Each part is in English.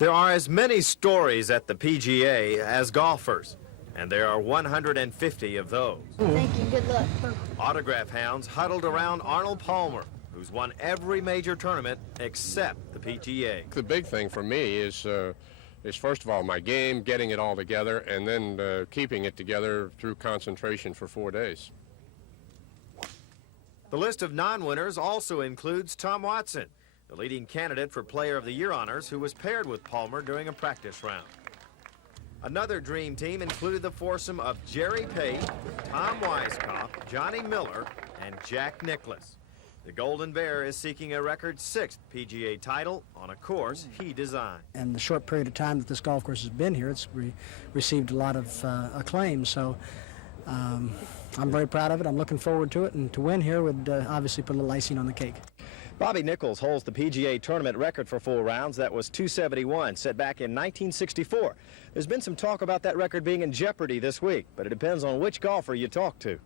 There are as many stories at the PGA as golfers, and there are 150 of those. Thank you. Good luck. Autograph hounds huddled around Arnold Palmer, who's won every major tournament except the PGA. The big thing for me is first of all my game, getting it all together, and then keeping it together through concentration for 4 days. The list of non-winners also includes Tom Watson, the leading candidate for Player of the Year honors, who was paired with Palmer during a practice round. Another dream team included the foursome of Jerry Pate, Tom Weiskopf, Johnny Miller, and Jack Nicklaus. The Golden Bear is seeking a record 6th PGA title on a course he designed. In the short period of time that this golf course has been here, it's received a lot of acclaim, so I'm very proud of it. I'm looking forward to it, and to win here would obviously put a little icing on the cake. Bobby Nichols holds the PGA tournament record for full rounds. That was 271, set back in 1964. There's been some talk about that record being in jeopardy this week, but it depends on which golfer you talk to.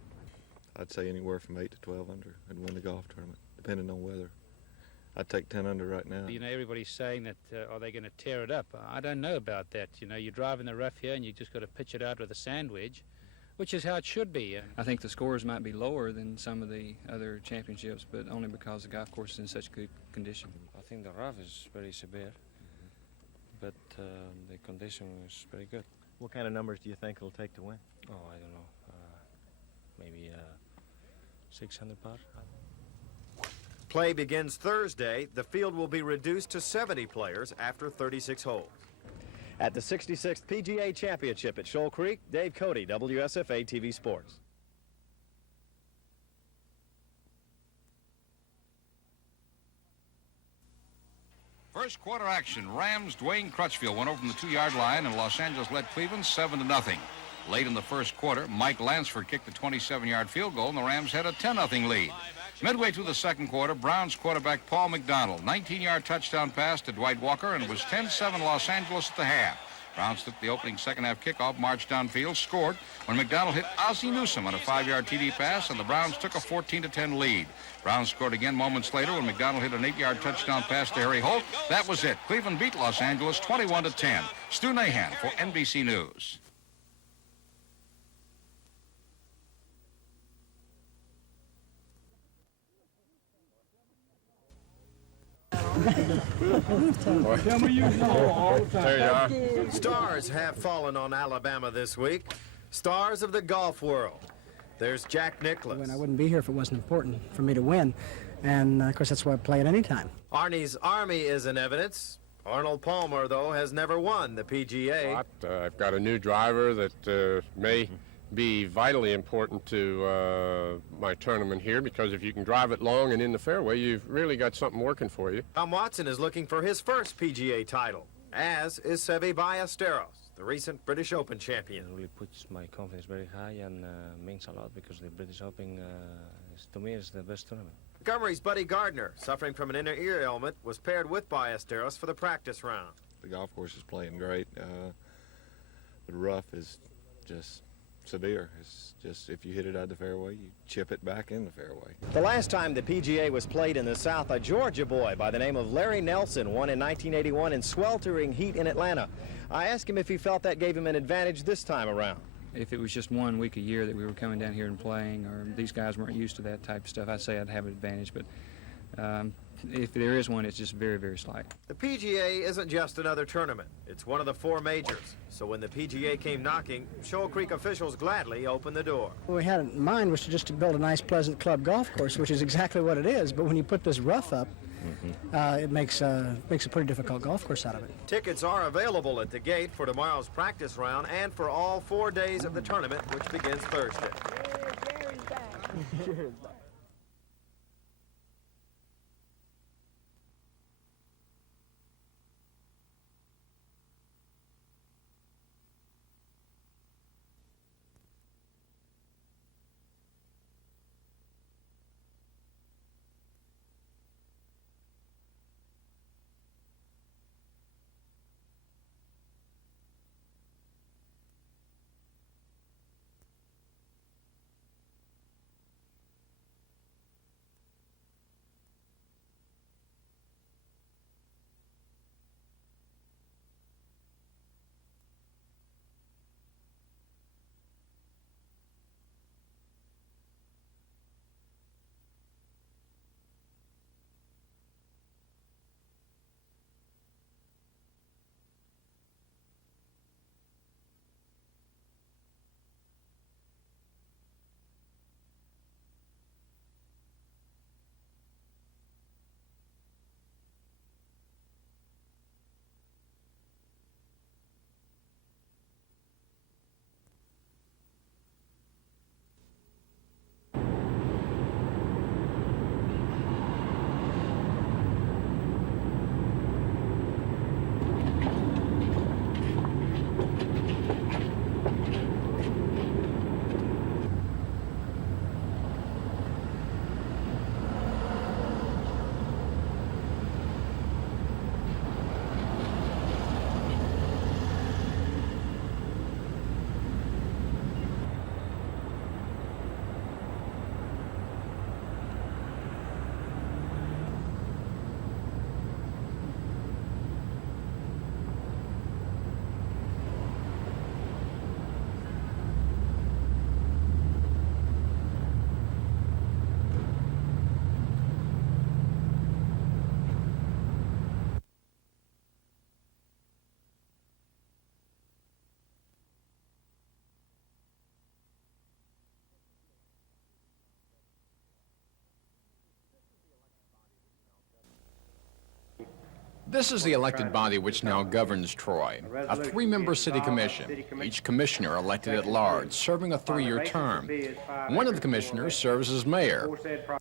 I'd say anywhere from 8 to 12 under and win the golf tournament, depending on weather. I'd take 10 under right now. You know, everybody's saying that, are they going to tear it up? I don't know about that. You know, you drive in the rough here and you just got to pitch it out with a sand wedge, which is how it should be. I think the scores might be lower than some of the other championships, but only because the golf course is in such good condition. I think the rough is very severe, but the condition is very good. What kind of numbers do you think it'll take to win? Oh, I don't know. Maybe 600 par. Play begins Thursday. The field will be reduced to 70 players after 36 holes. At the 66th PGA Championship at Shoal Creek, Dave Cody, WSFA TV Sports. First quarter action. Rams' Dwayne Crutchfield went over from the 2-yard line, and Los Angeles led Cleveland 7-0. Late in the first quarter, Mike Lansford kicked the 27-yard field goal, and the Rams had a 10-0 lead. Midway through the second quarter, Browns quarterback Paul McDonald, 19-yard touchdown pass to Dwight Walker, and it was 10-7 Los Angeles at the half. Browns took the opening second-half kickoff, marched downfield, scored when McDonald hit Ozzie Newsome on a 5-yard TD pass, and the Browns took a 14-10 lead. Browns scored again moments later when McDonald hit an 8-yard touchdown pass to Harry Holt. That was it. Cleveland beat Los Angeles 21-10. Stu Nahan for NBC News. Stars have fallen on Alabama this week. Stars of the golf world. There's Jack Nicklaus. I wouldn't be here if it wasn't important for me to win, and of course that's why I play at any time. Arnie's Army is in evidence. Arnold Palmer, though, has never won the PGA. I've got a new driver that may be vitally important to my tournament here, because if you can drive it long and in the fairway, you've really got something working for you. Tom Watson is looking for his first PGA title, as is Seve Ballesteros, the recent British Open champion. It really puts my confidence very high and means a lot, because the British Open, to me, is the best tournament. Montgomery's Buddy Gardner, suffering from an inner ear ailment, was paired with Ballesteros for the practice round. The golf course is playing great. The rough is just severe. It's just, if you hit it out of the fairway, you chip it back in the fairway. The last time the PGA was played in the South, a Georgia boy by the name of Larry Nelson won in 1981 in sweltering heat in Atlanta. I asked him if he felt that gave him an advantage this time around. If it was just 1 week a year that we were coming down here and playing, or these guys weren't used to that type of stuff, I'd say I'd have an advantage, but if there is one, it's just very, very slight. The PGA isn't just another tournament. It's one of the 4 majors. So when the PGA came knocking, Shoal Creek officials gladly opened the door. What we had in mind was just to build a nice, pleasant club golf course, which is exactly what it is. But when you put this rough up, it makes a pretty difficult golf course out of it. Tickets are available at the gate for tomorrow's practice round and for all 4 days of the tournament, which begins Thursday. This is the elected body which now governs Troy, a three-member city commission, each commissioner elected at large, serving a 3-year term. One of the commissioners serves as mayor.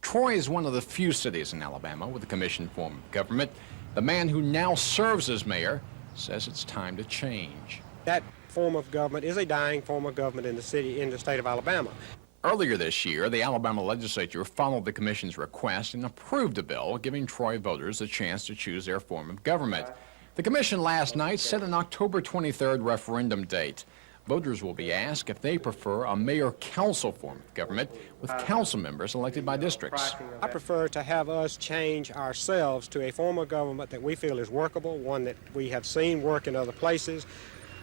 Troy is one of the few cities in Alabama with a commission form of government. The man who now serves as mayor says it's time to change. That form of government is a dying form of government in the state of Alabama. Earlier this year, the Alabama legislature followed the commission's request and approved a bill giving Troy voters a chance to choose their form of government. The commission last night set an October 23rd referendum date. Voters will be asked if they prefer a mayor-council form of government with council members elected by districts. I prefer to have us change ourselves to a form of government that we feel is workable, one that we have seen work in other places.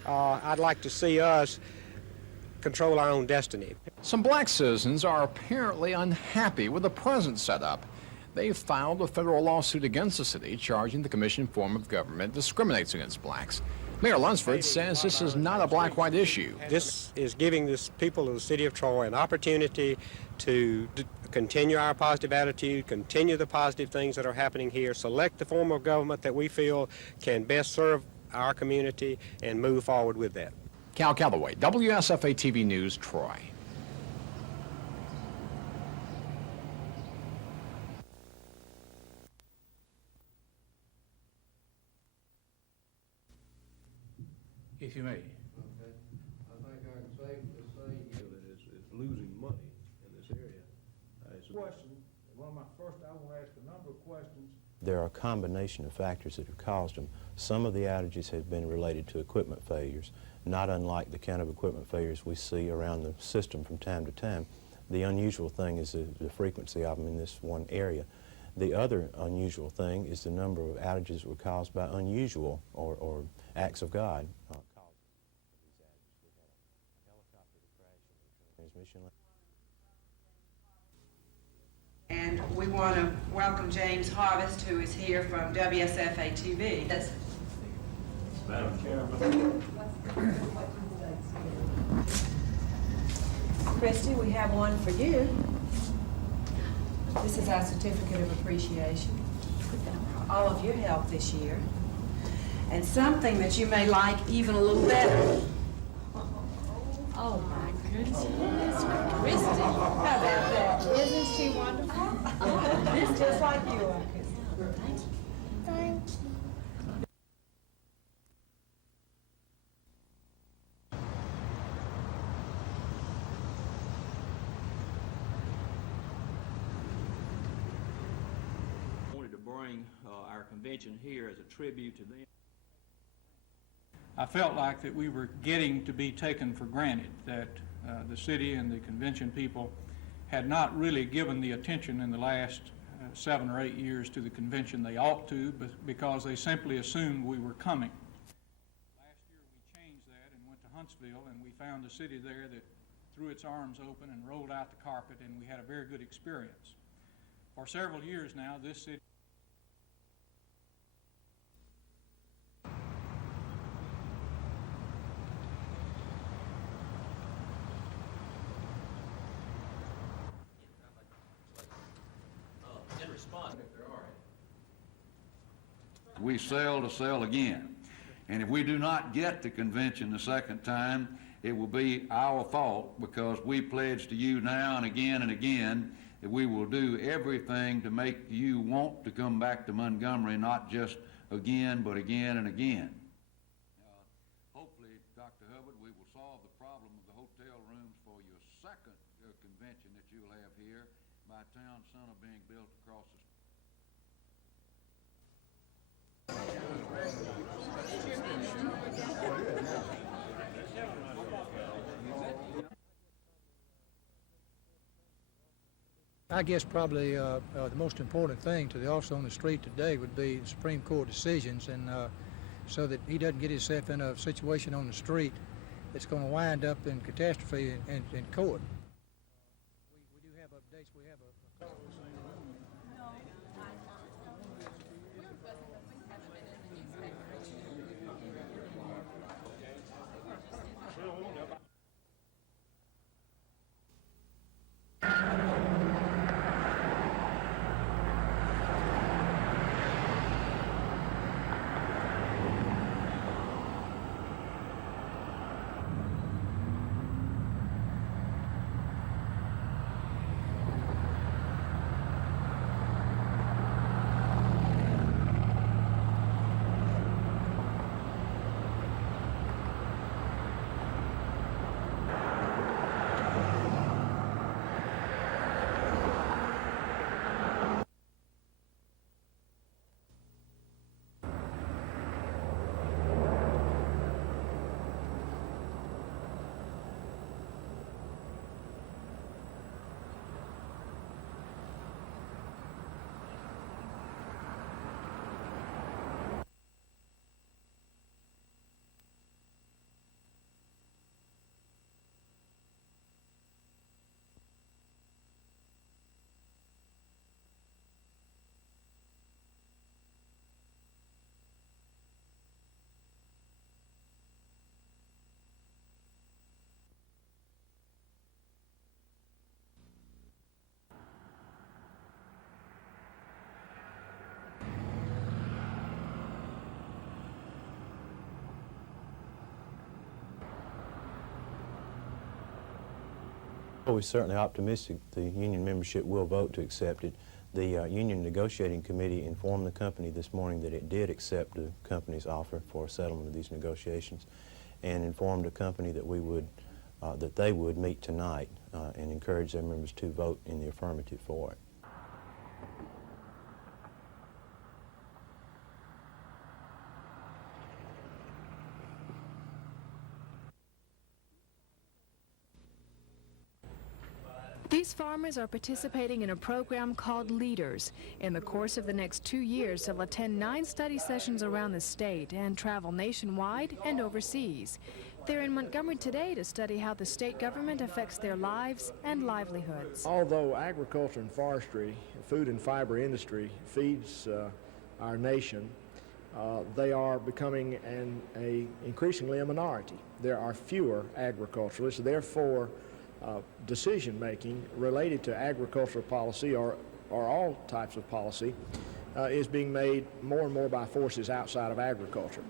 I'd like to see us control our own destiny. Some black citizens are apparently unhappy with the present setup. They've filed a federal lawsuit against the city, charging the commission form of government discriminates against blacks. Mayor Lunsford says this is not a black-white issue. This is giving the people of the city of Troy an opportunity to continue our positive attitude, continue the positive things that are happening here, select the form of government that we feel can best serve our community, and move forward with that. Cal Calloway, WSFA TV News, Troy. If you may. Okay. I think I can safely say that it's losing money in this area. It's a question. I want to ask a number of questions. There are a combination of factors that have caused them. Some of the outages have been related to equipment failures, not unlike the kind of equipment failures we see around the system from time to time. The unusual thing is the frequency of them in this one area. The other unusual thing is the number of outages that were caused by unusual or acts of God. And we want to welcome James Harvest, who is here from WSFA TV. Madam Chairman. Christy, we have one for you. This is our certificate of appreciation for all of your help this year. And something that you may like even a little better. Oh my goodness, Christy. How about that? Isn't she wonderful? Just like you are, Christy. Thank you. Wanted to bring our convention here as a tribute to them. I felt like that we were getting to be taken for granted, that the city and the convention people had not really given the attention in the last 7 or 8 years to the convention they ought to, because they simply assumed we were coming. Last year we changed that and went to Huntsville, and we found a city there that threw its arms open and rolled out the carpet, and we had a very good experience. For several years now, this city we sell to sell again. And if we do not get the convention the second time, it will be our fault, because we pledge to you now and again that we will do everything to make you want to come back to Montgomery, not just again, but again and again. Hopefully, Dr. Hubbard, we will solve the problem of the hotel rooms for your second convention that you'll have here by Town Center being built across the street. I guess probably the most important thing to the officer on the street today would be Supreme Court decisions, and so that he doesn't get himself in a situation on the street that's going to wind up in catastrophe in court. We do have updates. We have a Well, we're certainly optimistic the union membership will vote to accept it. The union negotiating committee informed the company this morning that it did accept the company's offer for a settlement of these negotiations, and informed the company that that they would meet tonight and encourage their members to vote in the affirmative for it. These farmers are participating in a program called Leaders. In the course of the next 2 years, they'll attend 9 study sessions around the state and travel nationwide and overseas. They're in Montgomery today to study how the state government affects their lives and livelihoods. Although agriculture and forestry, food and fiber industry feeds our nation, they are becoming increasingly a minority. There are fewer agriculturalists, therefore decision-making related to agricultural policy or all types of policy is being made more and more by forces outside of agriculture.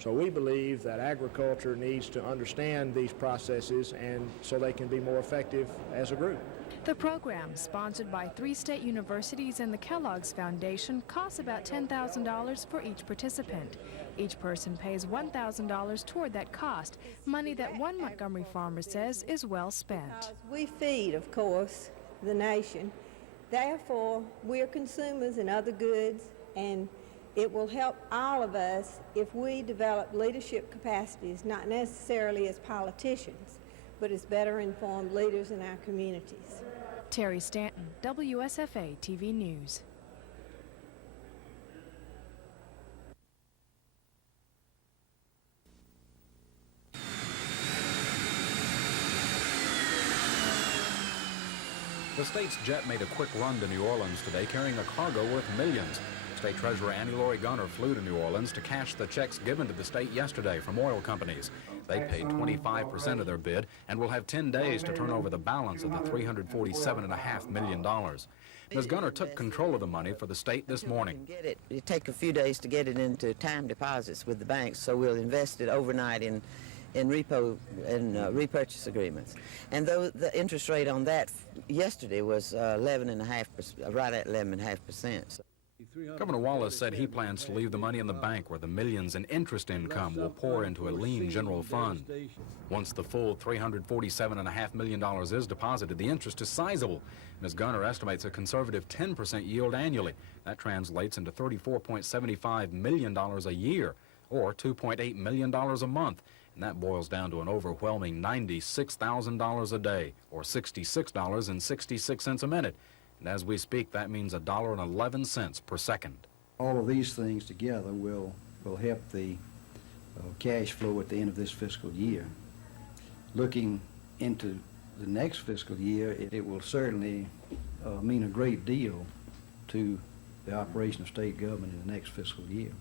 So we believe that agriculture needs to understand these processes and so they can be more effective as a group. The program, sponsored by 3 state universities and the Kellogg's Foundation, costs about $10,000 for each participant. Each person pays $1,000 toward that cost, money that one Montgomery farmer says is well spent. We feed, of course, the nation. Therefore, we're consumers in other goods, and it will help all of us if we develop leadership capacities, not necessarily as politicians, but as better informed leaders in our communities. Terry Stanton, WSFA TV News. The state's jet made a quick run to New Orleans today, carrying a cargo worth millions. State Treasurer Annie Laurie Gunner flew to New Orleans to cash the checks given to the state yesterday from oil companies. They paid 25% of their bid and will have 10 days to turn over the balance of the $347.5 million. Ms. Gunner took control of the money for the state this morning. It take a few days to get it into time deposits with the banks, so we'll invest it overnight in repo and repurchase agreements. And though the interest rate on that yesterday was 11.5%, right at 11.5%. So. Governor Wallace said he plans to leave the money in the bank where the millions in interest income will pour into a lean general fund. Once the full $347.5 million is deposited, the interest is sizable. Ms. Gunner estimates a conservative 10% yield annually. That translates into $34.75 million a year, or $2.8 million a month. And that boils down to an overwhelming $96,000 a day, or $66.66 a minute. And as we speak, that means $1.11 per second. All of these things together will help the cash flow at the end of this fiscal year. Looking into the next fiscal year, it will certainly mean a great deal to the operation of state government in the next fiscal year.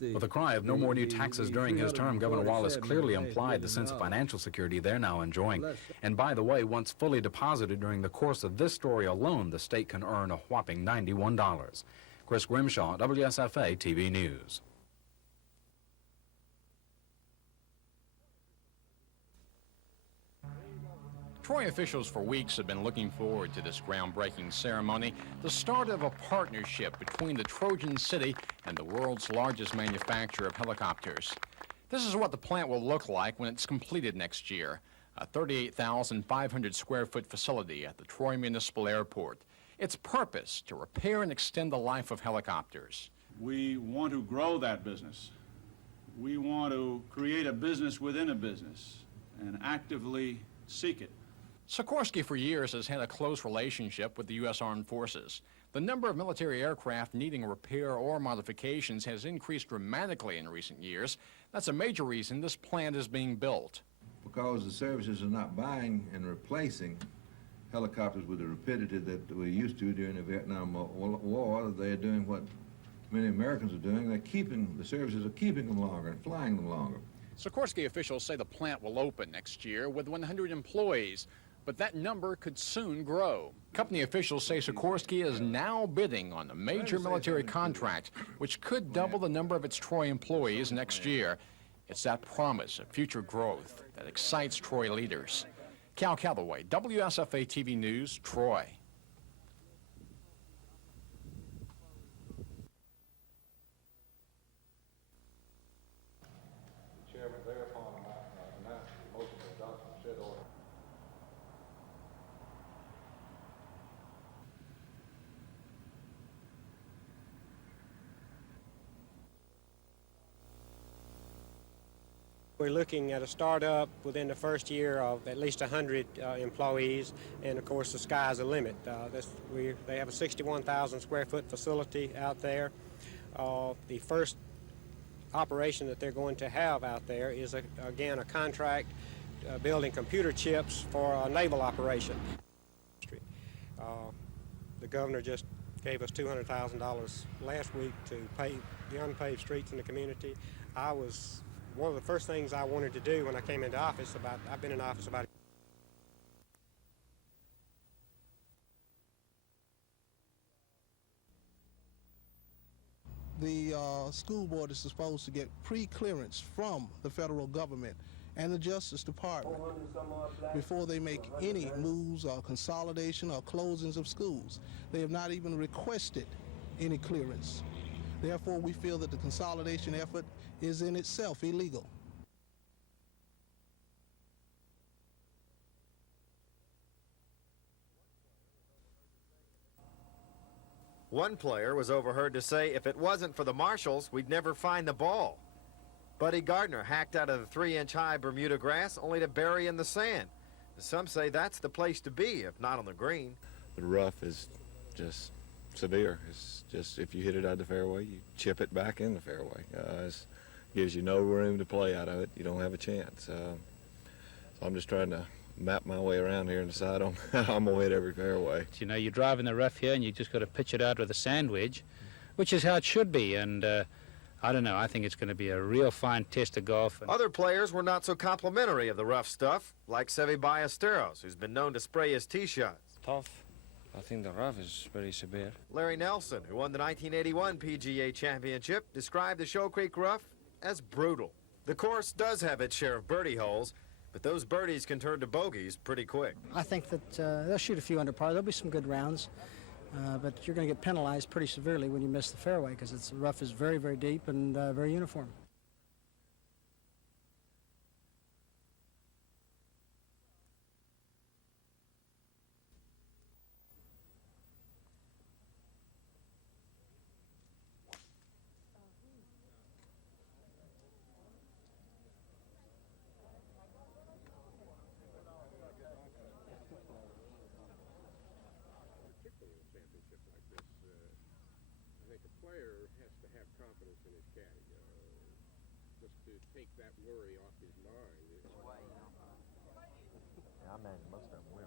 With a cry of no more new taxes during his term, Governor Wallace clearly implied the sense of financial security they're now enjoying. And by the way, once fully deposited during the course of this story alone, the state can earn a whopping $91. Chris Grimshaw, WSFA TV News. Troy officials for weeks have been looking forward to this groundbreaking ceremony, the start of a partnership between the Trojan City and the world's largest manufacturer of helicopters. This is what the plant will look like when it's completed next year, a 38,500 square foot facility at the Troy Municipal Airport. Its purpose, to repair and extend the life of helicopters. We want to grow that business. We want to create a business within a business and actively seek it. Sikorsky for years has had a close relationship with the U.S. Armed Forces. The number of military aircraft needing repair or modifications has increased dramatically in recent years. That's a major reason this plant is being built. Because the services are not buying and replacing helicopters with the rapidity that we used to during the Vietnam War, they're doing what many Americans are doing. The services are keeping them longer and flying them longer. Sikorsky officials say the plant will open next year with 100 employees, but that number could soon grow. Company officials say Sikorsky is now bidding on a major military contract, which could double the number of its Troy employees next year. It's that promise of future growth that excites Troy leaders. Cal Calloway, WSFA TV News, Troy. Chairman, thereupon announce the motion to adopt the said order. We're looking at a startup within the first year of at least 100 employees, and of course the sky's the limit. They have a 61,000 square foot facility out there. The first operation that they're going to have out there is again a contract building computer chips for a naval operation. The governor just gave us $200,000 last week to pave the unpaved streets in the community. One of the first things I wanted to do when I came into office, I've been in office about the school board is supposed to get pre-clearance from the federal government and the Justice Department before they make any moves or consolidation or closings of schools. They have not even requested any clearance. Therefore, we feel that the consolidation effort is in itself illegal. One player was overheard to say, if it wasn't for the marshals, we'd never find the ball. Buddy Gardner hacked out of the 3-inch high Bermuda grass only to bury in the sand. Some say that's the place to be, if not on the green. The rough is just severe. It's just, if you hit it out of the fairway, you chip it back in the fairway. It gives you no room to play out of it. You don't have a chance. So I'm just trying to map my way around here and decide on how I'm going to hit every fairway. You know, you drive in the rough here and you just got to pitch it out with a sand wedge, which is how it should be. And I don't know, I think it's going to be a real fine test of golf. Other players were not so complimentary of the rough stuff, like Seve Ballesteros, who's been known to spray his tee shots. Tough. I think the rough is very severe. Larry Nelson, who won the 1981 PGA Championship, described the Shoal Creek rough as brutal. The course does have its share of birdie holes, but those birdies can turn to bogeys pretty quick. I think that they'll shoot a few under par. There'll be some good rounds, but you're going to get penalized pretty severely when you miss the fairway because the rough is very, very deep and very uniform. Take that worry off his mind. Yeah, I imagine most of them will.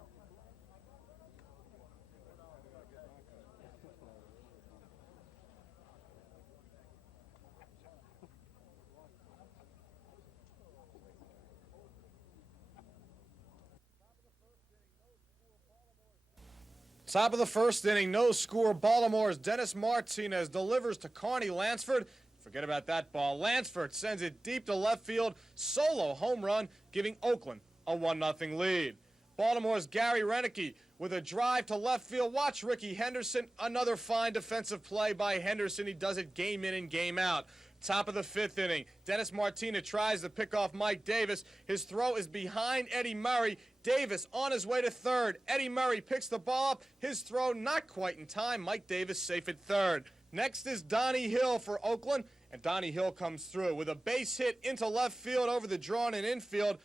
Top of the first inning, no score. Baltimore's Dennis Martinez delivers to Carney Lansford. Forget about that ball. Lansford sends it deep to left field. Solo home run, giving Oakland a 1-0 lead. Baltimore's Gary Renicky with a drive to left field. Watch Ricky Henderson. Another fine defensive play by Henderson. He does it game in and game out. Top of the fifth inning, Dennis Martinez tries to pick off Mike Davis. His throw is behind Eddie Murray. Davis on his way to third. Eddie Murray picks the ball up. His throw not quite in time. Mike Davis safe at third. Next is Donnie Hill for Oakland, and Donnie Hill comes through with a base hit into left field over the drawn and infield.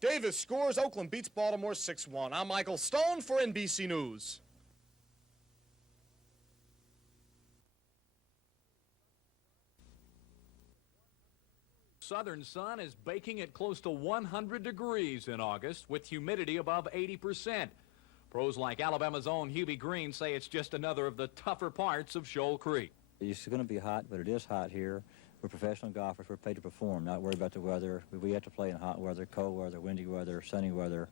Davis scores. Oakland beats Baltimore 6-1. I'm Michael Stone for NBC News. Southern sun is baking at close to 100 degrees in August with humidity above 80%. Pros like Alabama's own Hubie Green say it's just another of the tougher parts of Shoal Creek. It's going to be hot, but it is hot here. We're professional golfers. We're paid to perform, not worry about the weather. We have to play in hot weather, cold weather, windy weather, sunny weather.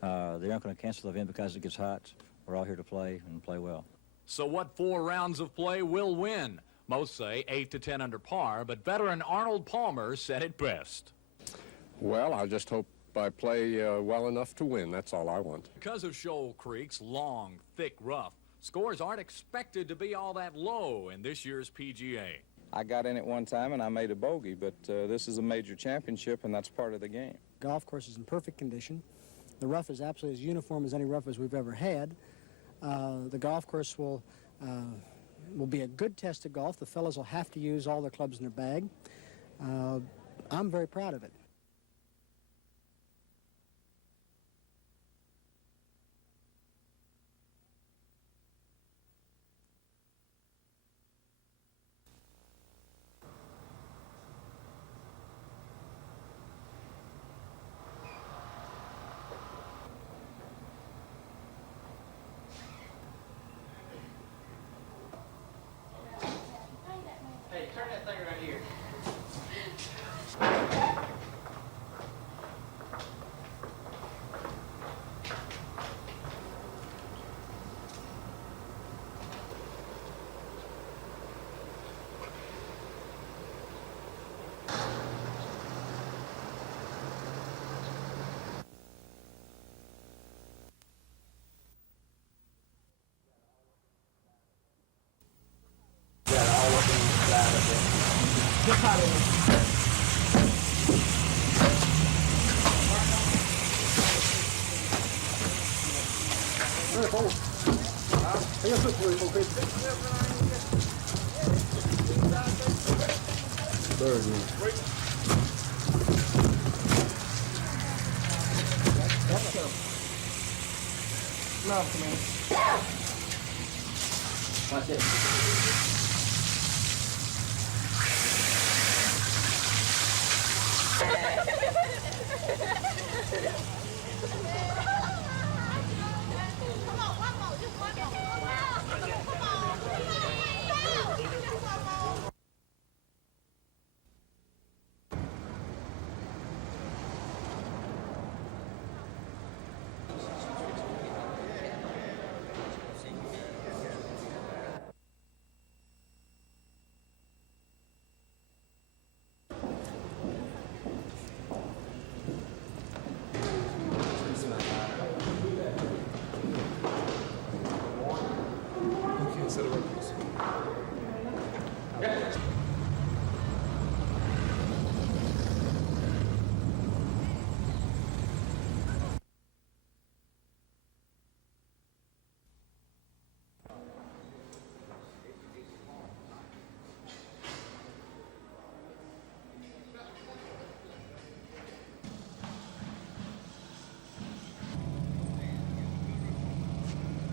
They aren't going to cancel the event because it gets hot. We're all here to play and play well. So what 4 rounds of play will win? Most say 8 to 10 under par, but veteran Arnold Palmer said it best. Well, I just hope I play well enough to win. That's all I want. Because of Shoal Creek's long, thick rough, scores aren't expected to be all that low in this year's PGA. I got in it one time and I made a bogey, but this is a major championship and that's part of the game. Golf course is in perfect condition. The rough is absolutely as uniform as any rough as we've ever had. The golf course will be a good test of golf. The fellows will have to use all their clubs in their bag. I'm very proud of it. Watch it.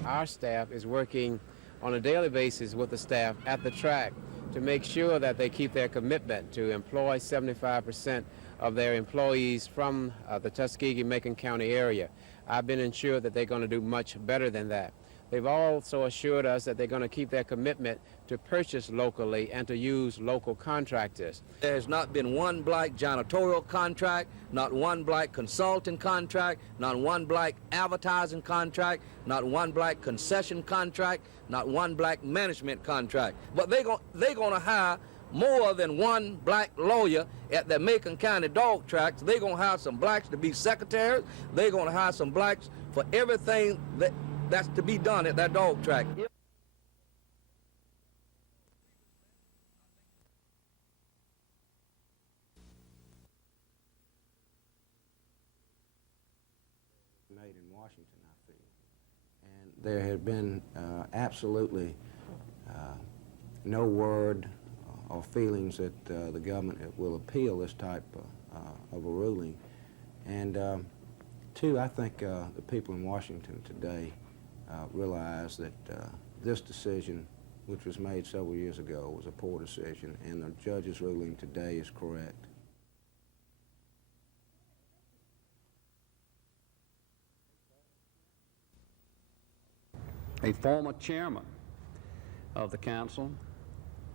Our staff is working on a daily basis with the staff at the track to make sure that they keep their commitment to employ 75% of their employees from the Tuskegee-Macon County area. I've been assured that they're going to do much better than that. They've also assured us that they're going to keep their commitment to purchase locally and to use local contractors. There has not been one black janitorial contract, not one black consulting contract, not one black advertising contract, not one black concession contract, not one black management contract. But they're going to hire more than one black lawyer at the Macon County dog tracks. They're going to hire some blacks to be secretaries. They're going to hire some blacks for everything that's to be done at that dog track. Made in Washington, I feel. And there had been absolutely no word or feelings that the government will appeal this type of a ruling. And two, I think the people in Washington today realize that this decision, which was made several years ago, was a poor decision, and the judge's ruling today is correct. A former chairman of the council,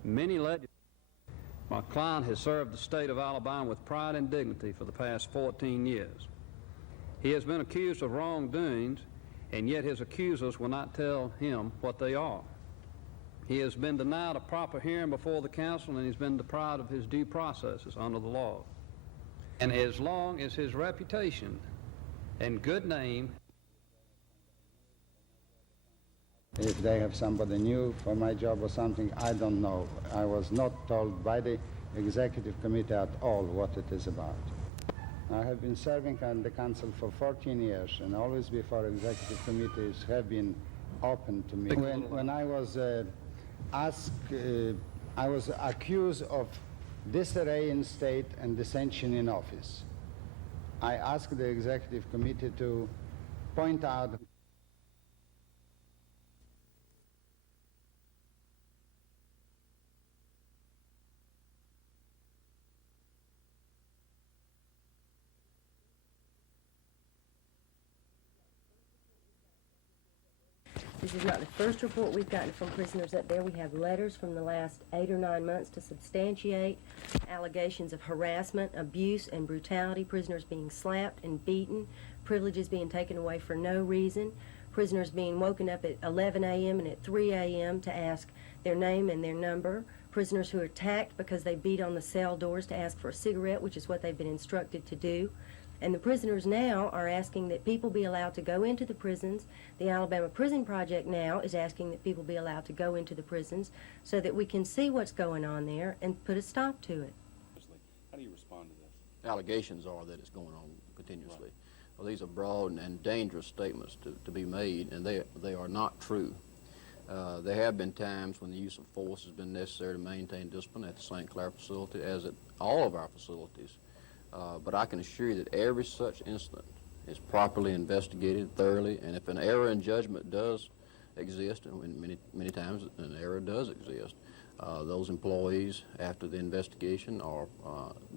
many legislators. My client has served the state of Alabama with pride and dignity for the past 14 years. He has been accused of wrongdoings, and yet his accusers will not tell him what they are. He has been denied a proper hearing before the council, and he's been deprived of his due processes under the law. And as long as his reputation and good name. If they have somebody new for my job or something, I don't know. I was not told by the executive committee at all what it is about. I have been serving on the council for 14 years, and always before executive committees have been open to me. When I was I was accused of disarray in state and dissension in office. I asked the executive committee to point out This is not the first report we've gotten from prisoners up there. We have letters from the last 8 or 9 months to substantiate allegations of harassment, abuse, and brutality, prisoners being slapped and beaten, privileges being taken away for no reason, prisoners being woken up at 11 a.m. and at 3 a.m. to ask their name and their number, prisoners who are attacked because they beat on the cell doors to ask for a cigarette, which is what they've been instructed to do. And the prisoners now are asking that people be allowed to go into the prisons. The Alabama Prison Project now is asking that people be allowed to go into the prisons so that we can see what's going on there and put a stop to it. How do you respond to this? Allegations are that it's going on continuously. Well, these are broad and dangerous statements to be made, and they are not true. There have been times when the use of force has been necessary to maintain discipline at the St. Clair facility, as at all of our facilities. But I can assure you that every such incident is properly investigated thoroughly, and if an error in judgment does exist, and many times an error does exist, those employees, after the investigation, are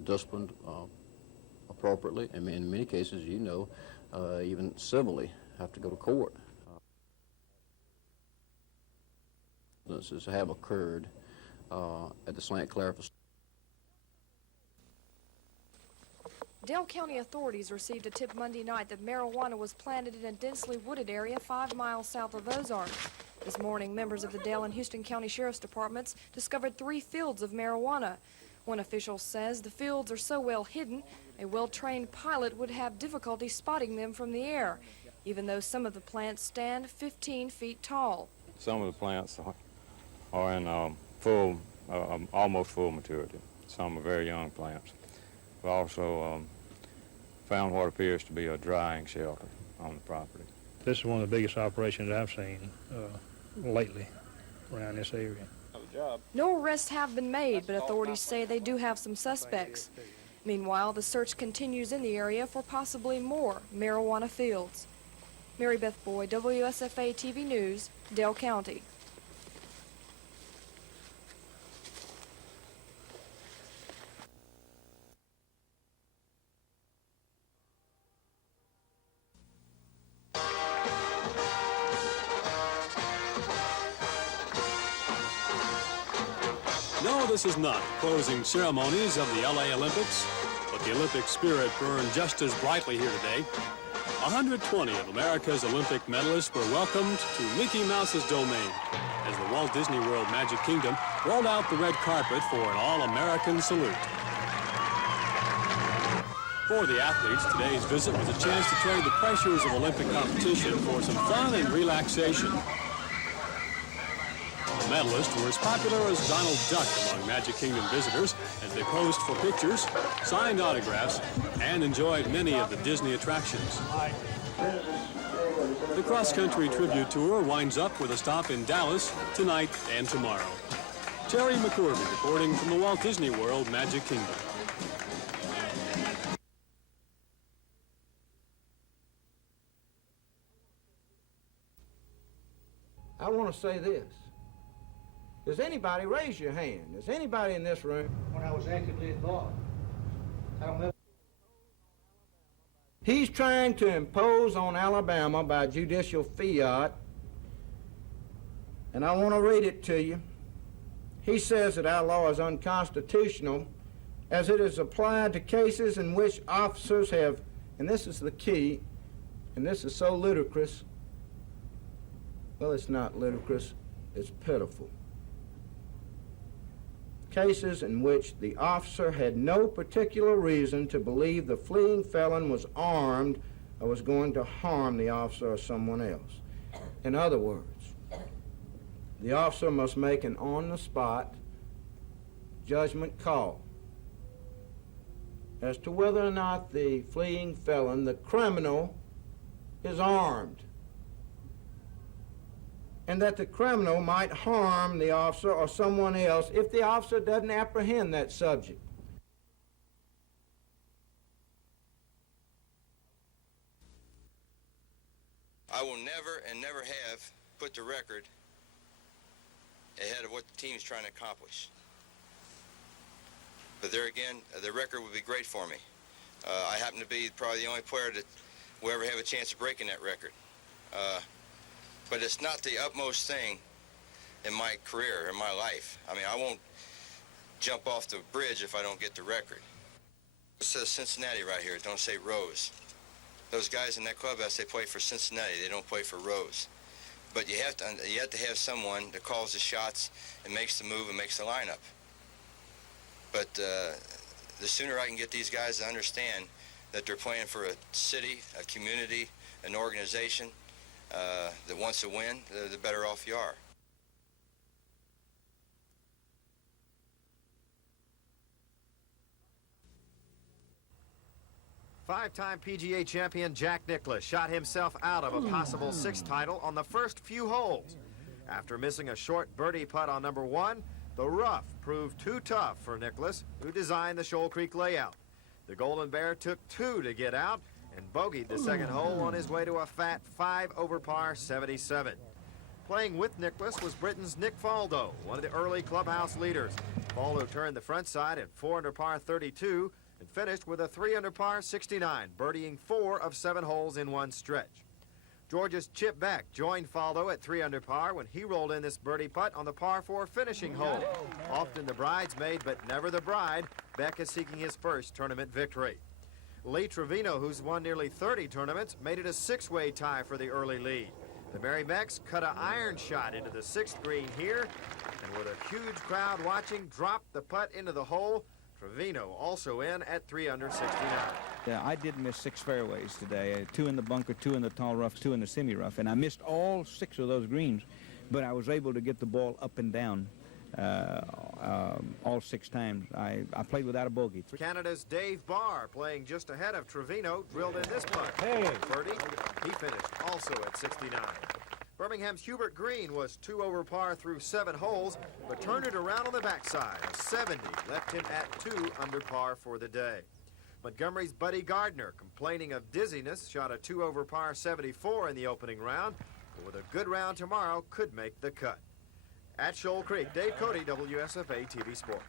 disciplined appropriately, and in many cases, you know, even civilly have to go to court. Incidences have occurred at the St. Clair facility. Dale County authorities received a tip Monday night that marijuana was planted in a densely wooded area 5 miles south of Ozark. This morning, members of the Dale and Houston County Sheriff's Departments discovered 3 fields of marijuana. One official says the fields are so well hidden, a well-trained pilot would have difficulty spotting them from the air, even though some of the plants stand 15 feet tall. Some of the plants are in almost full maturity. Some are very young plants. We also found what appears to be a drying shelter on the property. This is one of the biggest operations I've seen lately around this area. No arrests have been made, but authorities say they do have some suspects. Meanwhile, the search continues in the area for possibly more marijuana fields. Mary Beth Boyd, WSFA TV News, Dale County. No, this is not closing ceremonies of the LA Olympics, but the Olympic spirit burned just as brightly here today. 120 of America's Olympic medalists were welcomed to Mickey Mouse's domain as the Walt Disney World Magic Kingdom rolled out the red carpet for an all-American salute. For the athletes, today's visit was a chance to trade the pressures of Olympic competition for some fun and relaxation. The medalists were as popular as Donald Duck among Magic Kingdom visitors as they posed for pictures, signed autographs, and enjoyed many of the Disney attractions. The cross-country tribute tour winds up with a stop in Dallas tonight and tomorrow. Terry McCorvey reporting from the Walt Disney World Magic Kingdom. I want to say this. Does anybody raise your hand? Does anybody in this room? When I was actively involved, I don't know. He's trying to impose on Alabama by judicial fiat, and I want to read it to you. He says that our law is unconstitutional as it is applied to cases in which officers have, and this is the key, and this is so ludicrous. Well, it's not ludicrous, it's pitiful. cases in which the officer had no particular reason to believe the fleeing felon was armed or was going to harm the officer or someone else. In other words, the officer must make an on-the-spot judgment call as to whether or not the fleeing felon, the criminal, is armed, and that the criminal might harm the officer or someone else if the officer doesn't apprehend that subject. I will never and never have put the record ahead of what the team's trying to accomplish. But there again, the record would be great for me. I happen to be probably the only player that will ever have a chance of breaking that record. But it's not the utmost thing in my career, in my life. I mean, I won't jump off the bridge if I don't get the record. It says Cincinnati right here, don't say Rose. Those guys in that clubhouse, they play for Cincinnati, they don't play for Rose. But you have to have someone that calls the shots and makes the move and makes the lineup. But the sooner I can get these guys to understand that they're playing for a city, a community, an organization that wants to win, the better off you are. Five-time PGA champion Jack Nicklaus shot himself out of a possible sixth title on the first few holes. After missing a short birdie putt on number 1, the rough proved too tough for Nicklaus, who designed the Shoal Creek layout. The Golden Bear took 2 to get out and bogeyed the second hole on his way to a fat 5 over par 77. Playing with Nicklaus was Britain's Nick Faldo, one of the early clubhouse leaders. Faldo turned the front side at 4 under par 32 and finished with a 3 under par 69, birdieing 4 of 7 holes in one stretch. Georgia's Chip Beck joined Faldo at 3 under par when he rolled in this birdie putt on the par 4 finishing hole. Often the bridesmaid, but never the bride, Beck is seeking his first tournament victory. Lee Trevino, who's won nearly 30 tournaments, made it a 6-way tie for the early lead. The Merrimacks cut an iron shot into the 6th green here, and with a huge crowd watching, dropped the putt into the hole. Trevino also in at 3 under 69. Yeah, I did miss 6 fairways today, 2 in the bunker, 2 in the tall rough, 2 in the semi-rough, and I missed all 6 of those greens, but I was able to get the ball up and down all 6 times. I played without a bogey. Canada's Dave Barr, playing just ahead of Trevino, drilled in this putt. Birdie. He finished also at 69. Birmingham's Hubert Green was 2 over par through 7 holes, but turned it around on the backside. A 70 left him at 2 under par for the day. Montgomery's Buddy Gardner, complaining of dizziness, shot a 2 over par 74 in the opening round, but with a good round tomorrow, could make the cut. At Shoal Creek, Dave Cody, WSFA TV Sports.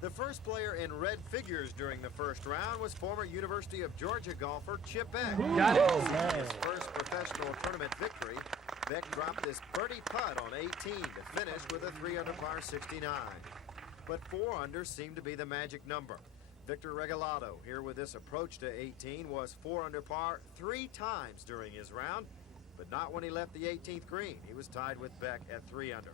The first player in red figures during the first round was former University of Georgia golfer Chip Beck. Got it. His first professional tournament victory, Beck dropped this birdie putt on 18 to finish with a 3-under par 69. But 4 under seemed to be the magic number. Victor Regalado, here with this approach to 18, was 4 under par 3 times during his round, but not when he left the 18th green. He was tied with Beck at 3 under.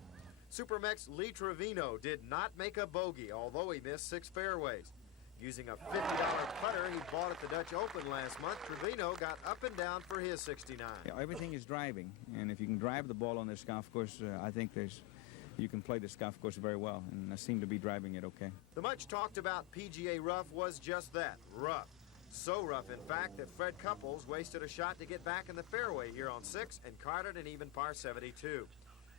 Supermex Lee Trevino did not make a bogey, although he missed 6 fairways. Using a $50 putter he bought at the Dutch Open last month, Trevino got up and down for his 69. Yeah, everything is driving, and if you can drive the ball on this golf course, I think you can play this golf course very well, and I seem to be driving it okay. The much talked about PGA rough was just that, rough. So rough, in fact, that Fred Couples wasted a shot to get back in the fairway here on 6 and carded an even par 72.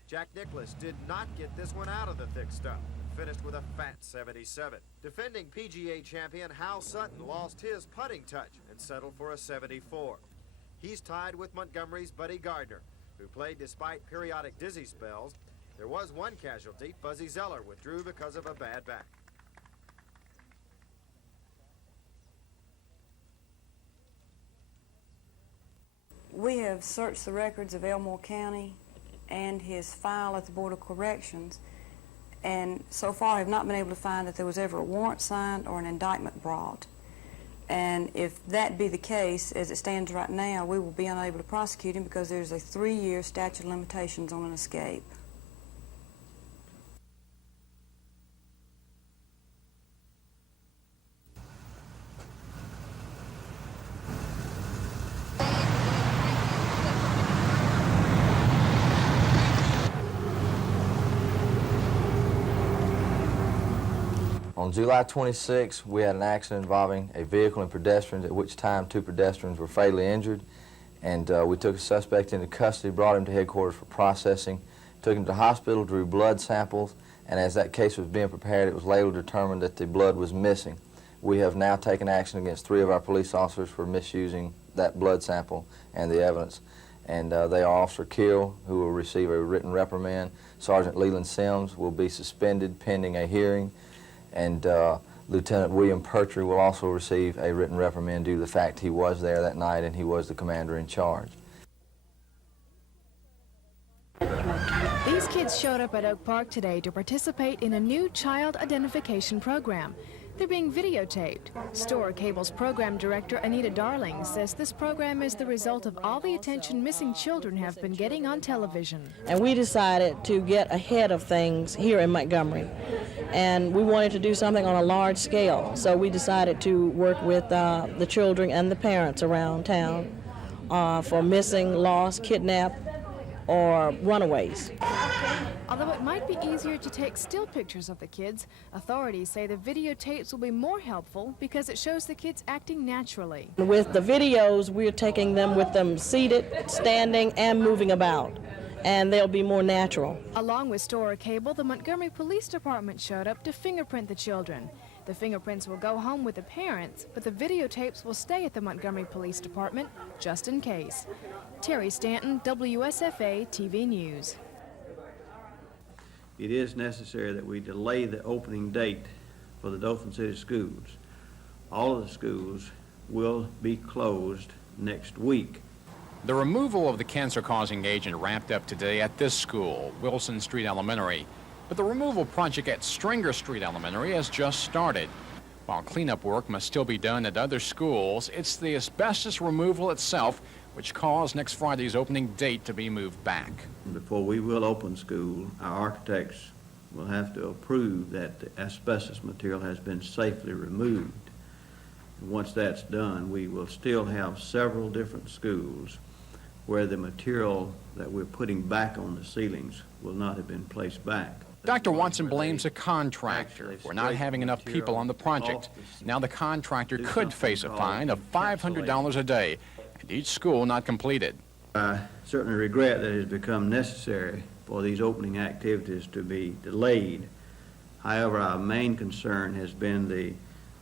Jack Nicklaus did not get this one out of the thick stuff and finished with a fat 77. Defending PGA champion Hal Sutton lost his putting touch and settled for a 74. He's tied with Montgomery's Buddy Gardner, who played despite periodic dizzy spells. There was one casualty. Fuzzy Zeller withdrew because of a bad back. We have searched the records of Elmore County and his file at the Board of Corrections, and so far have not been able to find that there was ever a warrant signed or an indictment brought. And if that be the case, as it stands right now, we will be unable to prosecute him because there's a 3-year statute of limitations on an escape. On July 26, we had an accident involving a vehicle and pedestrians, at which time 2 pedestrians were fatally injured. And we took a suspect into custody, brought him to headquarters for processing, took him to the hospital, drew blood samples, and as that case was being prepared, it was later determined that the blood was missing. We have now taken action against 3 of our police officers for misusing that blood sample and the evidence. And they are Officer Keel, who will receive a written reprimand. Sergeant Leland Sims will be suspended pending a hearing. And Lieutenant William Pertry will also receive a written reprimand due to the fact he was there that night and he was the commander in charge. These kids showed up at Oak Park today to participate in a new child identification program. They're being videotaped. Store Cable's program director, Anita Darling, says this program is the result of all the attention missing children have been getting on television. And we decided to get ahead of things here in Montgomery. And we wanted to do something on a large scale. So we decided to work with the children and the parents around town for missing, lost, kidnapped, or runaways. Although it might be easier to take still pictures of the kids, authorities say the videotapes will be more helpful because it shows the kids acting naturally. With the videos, we're taking them with them seated, standing, and moving about, and they'll be more natural. Along with Store Cable, the Montgomery Police Department showed up to fingerprint the children. The fingerprints will go home with the parents, but the videotapes will stay at the Montgomery Police Department just in case. Terry Stanton, WSFA TV News. It is necessary that we delay the opening date for the Dothan City schools. All of the schools will be closed next week. The removal of the cancer-causing agent wrapped up today at this school, Wilson Street Elementary. But the removal project at Stringer Street Elementary has just started. While cleanup work must still be done at other schools, it's the asbestos removal itself which caused next Friday's opening date to be moved back. Before we will open school, our architects will have to approve that the asbestos material has been safely removed. And once that's done, we will still have several different schools where the material that we're putting back on the ceilings will not have been placed back. Dr. Watson blames a contractor for not having enough people on the project. Now the contractor could face a fine of $500 a day, and each school not completed. I certainly regret that it has become necessary for these opening activities to be delayed. However, our main concern has been the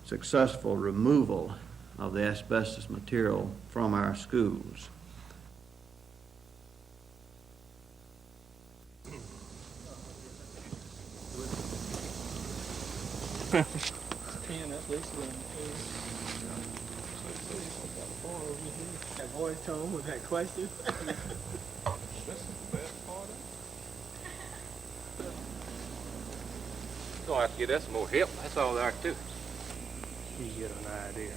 successful removal of the asbestos material from our schools. 10, that's Lisa. That voice tone with that question. This is the best part of it. You're going to have to get us more help. That's all there to it. You get an idea.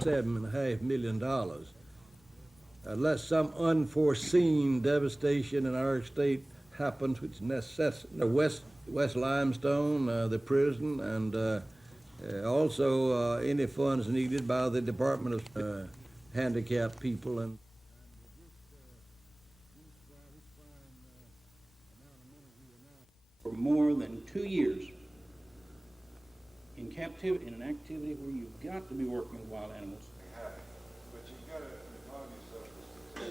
$7.5 million. Unless some unforeseen devastation in our state happens, which necessitates the West Limestone, the prison, and also any funds needed by the Department of Handicapped People. And for more than 2 years in captivity, in an activity where you've got to be working with wild animals. But you got to involve yourself with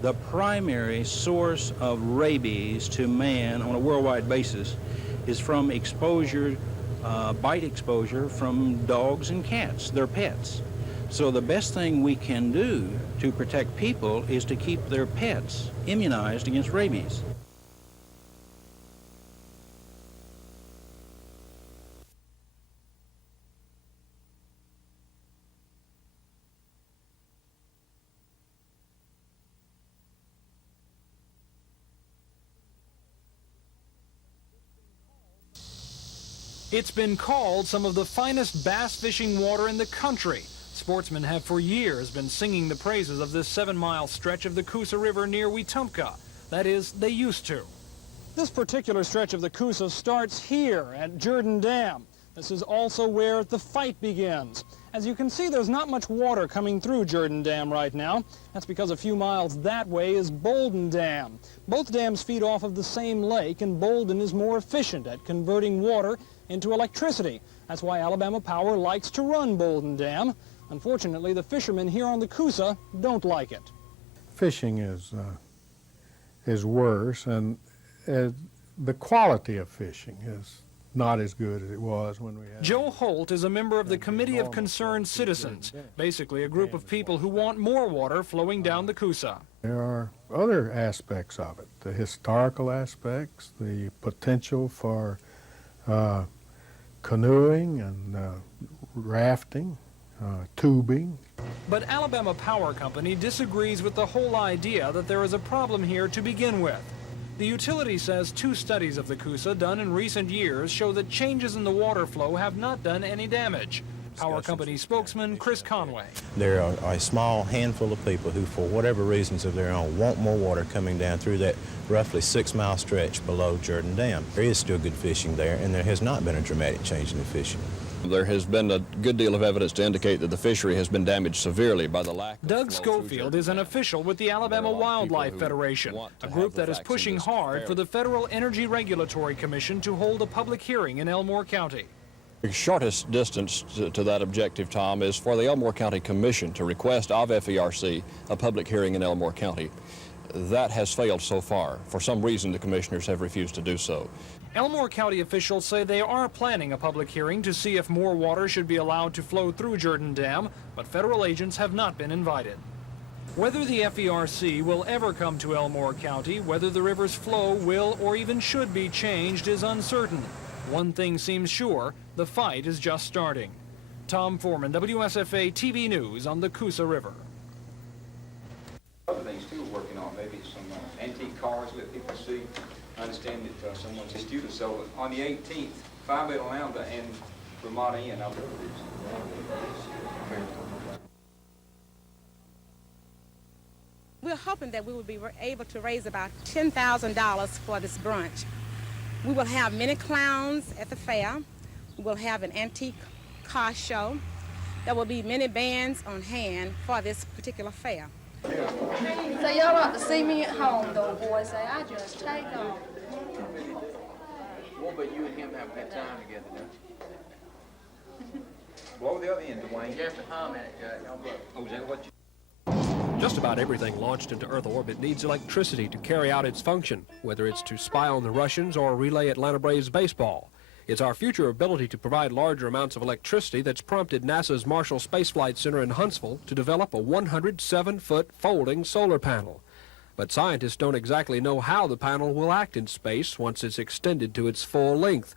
The primary source of rabies to man on a worldwide basis is from exposure, bite exposure from dogs and cats, their pets. So the best thing we can do to protect people is to keep their pets immunized against rabies. It's been called some of the finest bass fishing water in the country. Sportsmen have for years been singing the praises of this 7-mile stretch of the Coosa River near Wetumpka. That is, they used to. This particular stretch of the Coosa starts here at Jordan Dam. This is also where the fight begins. As you can see, there's not much water coming through Jordan Dam right now. That's because a few miles that way is Bolden Dam. Both dams feed off of the same lake, and Bolden is more efficient at converting water into electricity. That's why Alabama Power likes to run Bolden Dam. Unfortunately, the fishermen here on the Coosa don't like it. Fishing is worse, and the quality of fishing is not as good as it was when we had. Joe Holt is a member of the Committee of Concerned Citizens, basically a group of people who want more water flowing down the Coosa. There are other aspects of it, the historical aspects, the potential for canoeing and rafting, tubing. But Alabama Power Company disagrees with the whole idea that there is a problem here to begin with. The utility says 2 studies of the Coosa done in recent years show that changes in the water flow have not done any damage. Power Company spokesman Chris Conway. There are a small handful of people who, for whatever reasons of their own, want more water coming down through that roughly 6-mile stretch below Jordan Dam. There is still good fishing there, and there has not been a dramatic change in the fishing. There has been a good deal of evidence to indicate that the fishery has been damaged severely by the lack of Doug Schofield is an official with the Alabama Wildlife Federation, a group that is pushing hard for the Federal Energy Regulatory Commission to hold a public hearing in Elmore County. The shortest distance to that objective, Tom, is for the Elmore County Commission to request of FERC a public hearing in Elmore County. That has failed so far. For some reason, the commissioners have refused to do so. Elmore County officials say they are planning a public hearing to see if more water should be allowed to flow through Jordan Dam, but federal agents have not been invited. Whether the FERC will ever come to Elmore County, whether the river's flow will or even should be changed is uncertain. One thing seems sure, the fight is just starting. Tom Foreman, WSFA TV News on the Coosa River. Other things too we're working on, maybe some antique cars that people see. I understand that someone's disputed. So on the 18th, Phi Beta Lambda and Ramada Inn, I'll We're hoping that we will be able to raise about $10,000 for this brunch. We will have many clowns at the fair. We will have an antique car show. There will be many bands on hand for this particular fair. So y'all like to see me at home, though, boys. Say I just take off. Well, but you and him have a good time together, don't you? Blow the other end, Dwayne. You have to hum at it, Jack. Don't blow. Oh, is that what you... Just about everything launched into Earth orbit needs electricity to carry out its function, whether it's to spy on the Russians or relay Atlanta Braves baseball. It's our future ability to provide larger amounts of electricity that's prompted NASA's Marshall Space Flight Center in Huntsville to develop a 107-foot folding solar panel. But scientists don't exactly know how the panel will act in space once it's extended to its full length.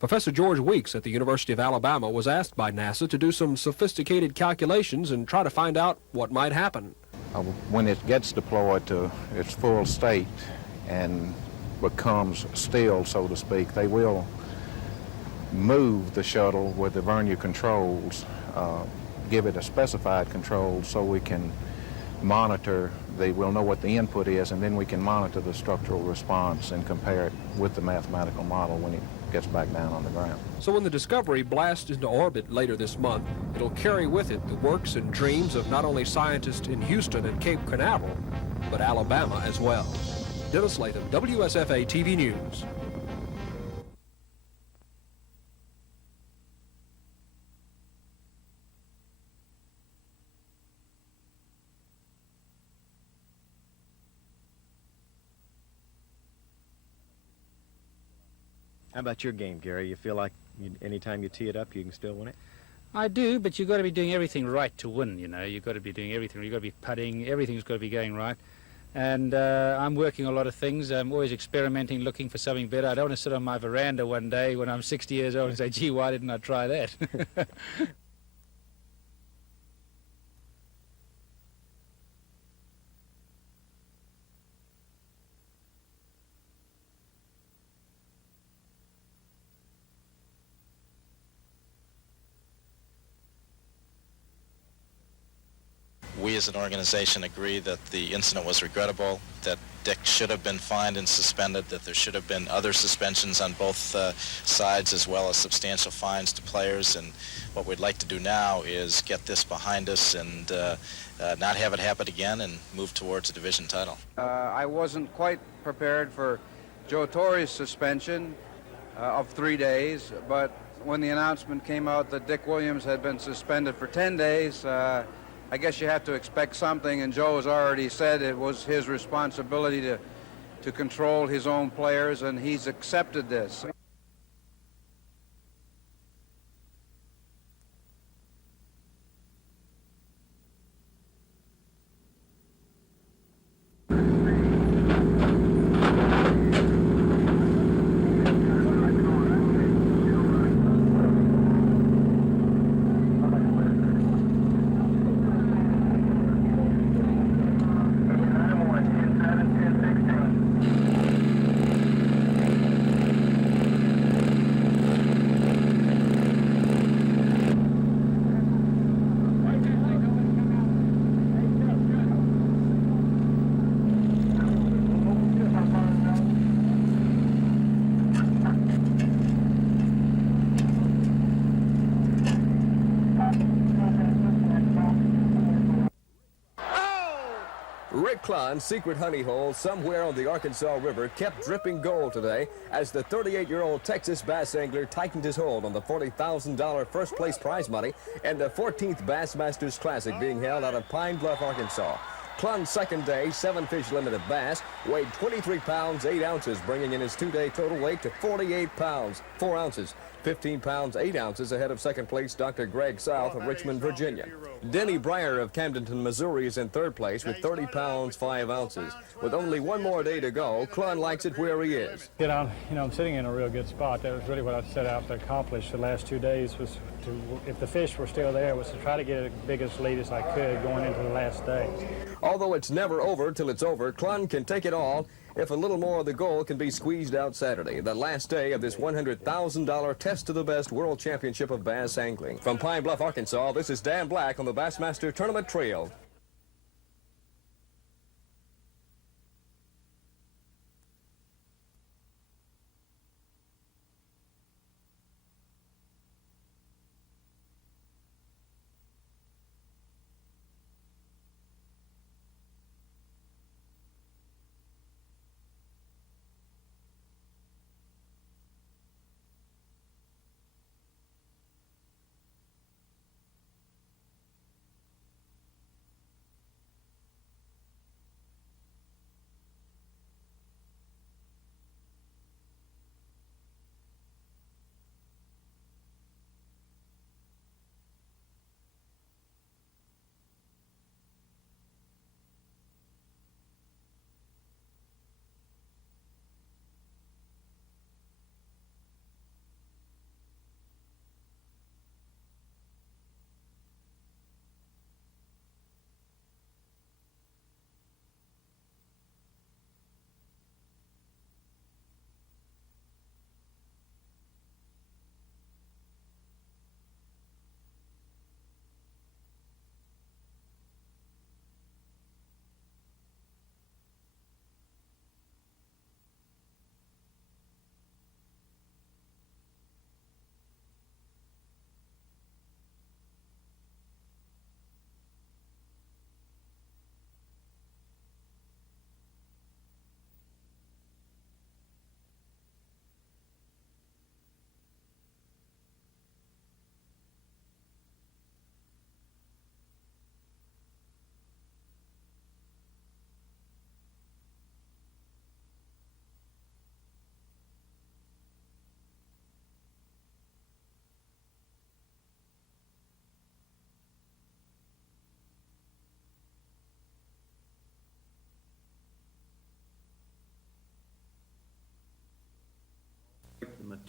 Professor George Weeks at the University of Alabama was asked by NASA to do some sophisticated calculations and try to find out what might happen. When it gets deployed to its full state and becomes still, so to speak, they will move the shuttle with the vernier controls, give it a specified control so we can monitor, we'll know what the input is, and then we can monitor the structural response and compare it with the mathematical model when it gets back down on the ground. So when the Discovery blasts into orbit later this month, it'll carry with it the works and dreams of not only scientists in Houston and Cape Canaveral, but Alabama as well. Dennis Latham, WSFA TV News. How about your game, Gary? You feel like anytime you tee it up, you can still win it? I do, but you've got to be doing everything right to win, you know. You've got to be doing everything. You've got to be putting. Everything's got to be going right. And I'm working a lot of things. I'm always experimenting, looking for something better. I don't want to sit on my veranda one day when I'm 60 years old and say, gee, why didn't I try that? We as an organization agree that the incident was regrettable, that Dick should have been fined and suspended, that there should have been other suspensions on both sides as well as substantial fines to players. And what we'd like to do now is get this behind us and not have it happen again and move towards a division title. I wasn't quite prepared for Joe Torre's suspension of 3 days, but when the announcement came out that Dick Williams had been suspended for 10 days, I guess you have to expect something, and Joe has already said it was his responsibility to control his own players, and he's accepted this. Rick Klein's secret honey hole somewhere on the Arkansas River kept dripping gold today as the 38-year-old Texas bass angler tightened his hold on the $40,000 first place prize money and the 14th Bassmasters Classic being held out of Pine Bluff, Arkansas. Klein's second day 7-fish limit of bass weighed 23 pounds 8 ounces, bringing in his 2-day total weight to 48 pounds 4 ounces. 15 pounds 8 ounces ahead of second place Dr. Greg South of Richmond, Virginia. Denny Breyer of Camdenton, Missouri is in third place with 30 pounds 5 ounces. With only one more day to go, Klun likes it where he is. I'm sitting in a real good spot. That was really what I set out to accomplish the last 2 days, was to, if the fish were still there, was to try to get as big as lead as I could going into the last day. Although it's never over till it's over, Klun can take it all if a little more of the goal can be squeezed out Saturday, the last day of this $100,000 Test to the Best World Championship of Bass Angling. From Pine Bluff, Arkansas, this is Dan Black on the Bassmaster Tournament Trail.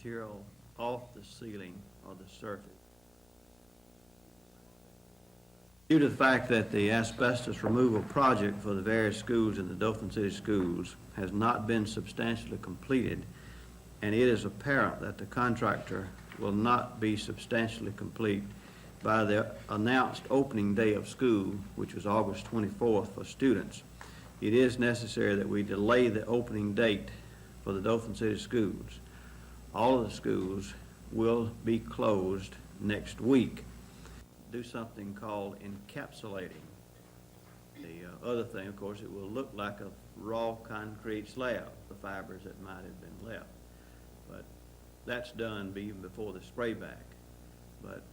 material off the ceiling or the surface. Due to the fact that the asbestos removal project for the various schools in the Dothan City Schools has not been substantially completed, and it is apparent that the contractor will not be substantially complete by the announced opening day of school, which was August 24th for students, it is necessary that we delay the opening date for the Dothan City Schools. All of the schools will be closed next week. Do something called encapsulating. The other thing, of course, it will look like a raw concrete slab, the fibers that might have been left. But that's done even before the spray back. But